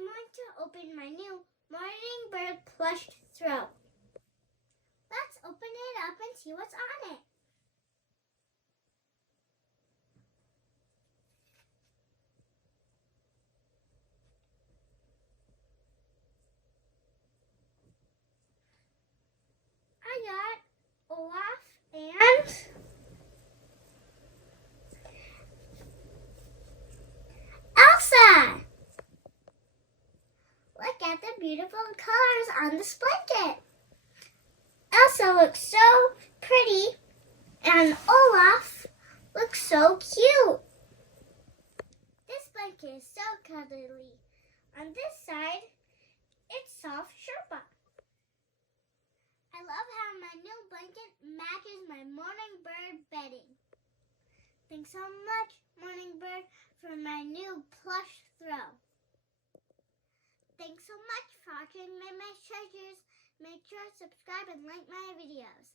I'm going to open my new Morning Bird Plush Throw. Let's open it up and see what's on it. I got Olaf and Elsa. Look at the beautiful colors on this blanket. Elsa looks so pretty and Olaf looks so cute. This blanket is so cuddly. On this side, it's soft Sherpa. I love how my new blanket matches my Morning Bird bedding. Thanks so much, Morning Bird, for my new plush throw. Thanks so much for watching my treasures. Make sure to subscribe and like my videos.